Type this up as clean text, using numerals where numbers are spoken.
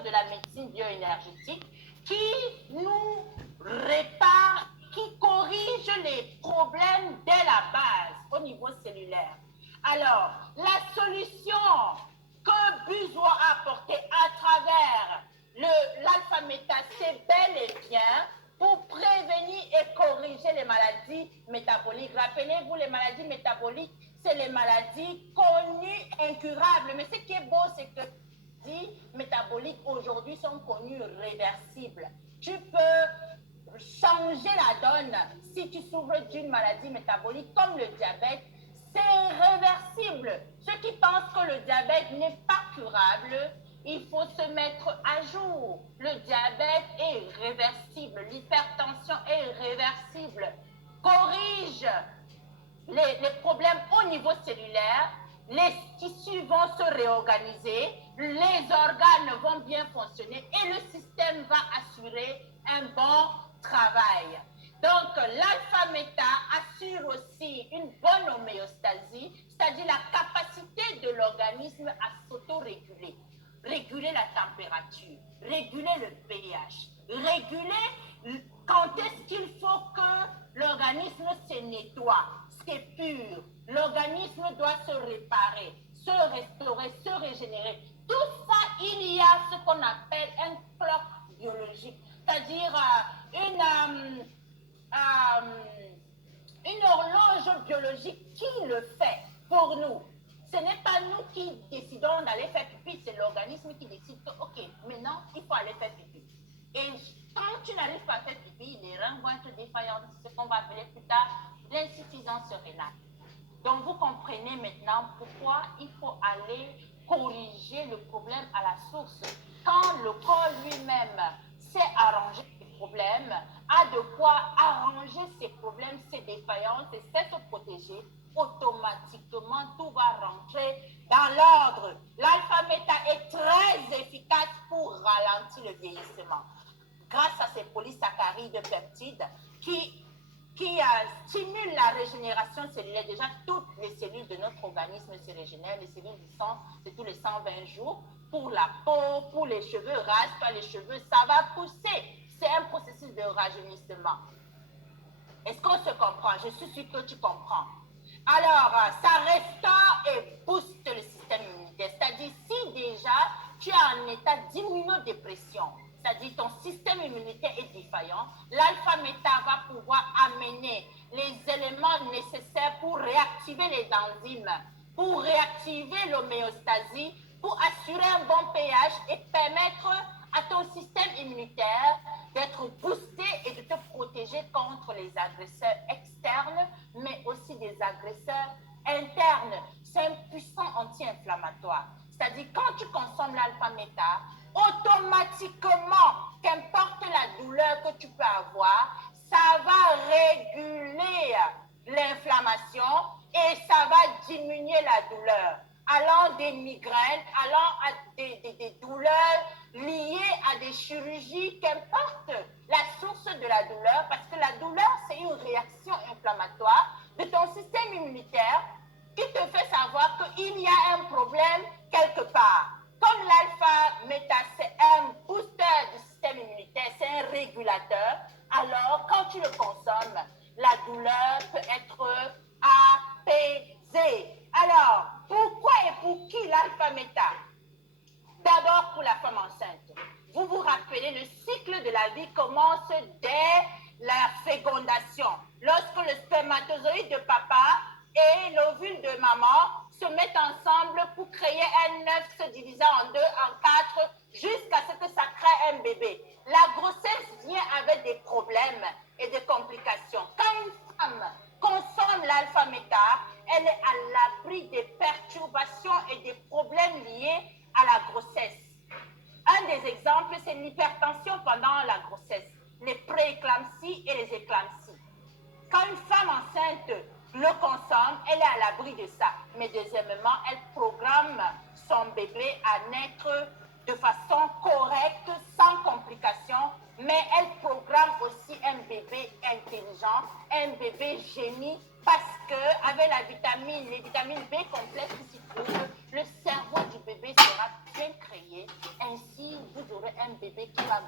de la médecine bioénergétique qui nous répare, qui corrige les problèmes dès la base au niveau cellulaire. Alors, la solution que BUS doit apporter à travers l'alpha-méta, c'est bel et bien pour prévenir et corriger les maladies métaboliques. Rappelez-vous, les maladies métaboliques, c'est les maladies connues, incurables. Mais ce qui est beau, c'est que les maladies métaboliques aujourd'hui sont connues réversibles. Tu peux changer la donne si tu souffres d'une maladie métabolique comme le diabète. C'est réversible. Ceux qui pensent que le diabète n'est pas curable, il faut se mettre à jour. Le diabète est réversible, l'hypertension est réversible. Corrige les problèmes au niveau cellulaire, les tissus vont se réorganiser, les organes vont bien fonctionner et le système va assurer un bon travail. Donc, l'alpha-méta assure aussi une bonne homéostasie, c'est-à-dire la capacité de l'organisme à s'auto-réguler. Réguler la température, réguler le pH, réguler quand est-ce qu'il faut que l'organisme se nettoie, ce qui est pur. L'organisme doit se réparer, se restaurer, se régénérer. Tout ça, il y a ce qu'on appelle un clock biologique, c'est-à-dire une horloge biologique qui le fait pour nous. Ce n'est pas nous qui décidons d'aller faire pipi, c'est l'organisme qui décide que, ok, maintenant, il faut aller faire pipi. Et quand tu n'arrives pas à faire pipi, les reins vont être défaillants, ce qu'on va appeler plus tard l'insuffisance rénale. Donc, vous comprenez maintenant pourquoi il faut aller corriger le problème à la source. Quand le corps lui-même sait arranger ses problèmes, a de quoi arranger ses problèmes, ses défaillances et sait se protéger, automatiquement tout va rentrer dans l'ordre. L'alpha-méta est très efficace pour ralentir le vieillissement grâce à ces polysaccharides peptides qui stimulent la régénération cellulaire. Déjà, toutes les cellules de notre organisme se régénèrent. Les cellules du sang, c'est tous les 120 jours. Pour la peau, pour les cheveux, rase-toi les cheveux, ça va pousser. C'est un processus de rajeunissement. Est-ce qu'on se comprend? Je suis sûre que tu comprends. Alors, ça restaure et booste le système immunitaire. C'est-à-dire, si déjà tu es en état d'immunodépression, c'est-à-dire ton système immunitaire est défaillant, l'alpha-méta va pouvoir amener les éléments nécessaires pour réactiver les enzymes, pour réactiver l'homéostasie, pour assurer un bon pH et permettre à ton système immunitaire d'être boosté et de te protéger contre les agresseurs externes, mais aussi des agresseurs internes. C'est un puissant anti-inflammatoire. C'est-à-dire, quand tu consommes l'alpha-méta, automatiquement, qu'importe la douleur que tu peux avoir, ça va réguler l'inflammation et ça va diminuer la douleur. Allant des migraines, allant à des douleurs liées à des chirurgies, qu'importe la source de la douleur, parce que la douleur, c'est une réaction inflammatoire de ton système immunitaire qui te fait savoir qu'il y a un problème quelque part. Comme l'alpha-méta, c'est un booster du système immunitaire, c'est un régulateur, alors quand tu le consommes, la douleur peut être apaisée. Alors, pourquoi et pour qui l'alpha-méta? D'abord pour la femme enceinte. Vous vous rappelez, le cycle de la vie commence dès la fécondation. Lorsque le spermatozoïde de papa et l'ovule de maman se mettent ensemble pour créer un œuf se divisant en deux, en quatre, jusqu'à ce que ça crée un bébé. La grossesse vient avec des problèmes et des complications. Quand une femme consomme l'alpha-méta, elle est à l'abri des perturbations et des problèmes liés à la grossesse. Un des exemples, c'est l'hypertension pendant la grossesse, les prééclampsies et les éclampsies. Quand une femme enceinte le consomme, elle est à l'abri de ça. Mais deuxièmement, elle programme son bébé à naître de façon correcte, sans complications, mais elle programme aussi un bébé intelligent, un bébé génie, parce qu'avec les vitamines B complexes qui s'y trouvent, le cerveau du bébé sera bien créé. Ainsi, vous un bébé qui va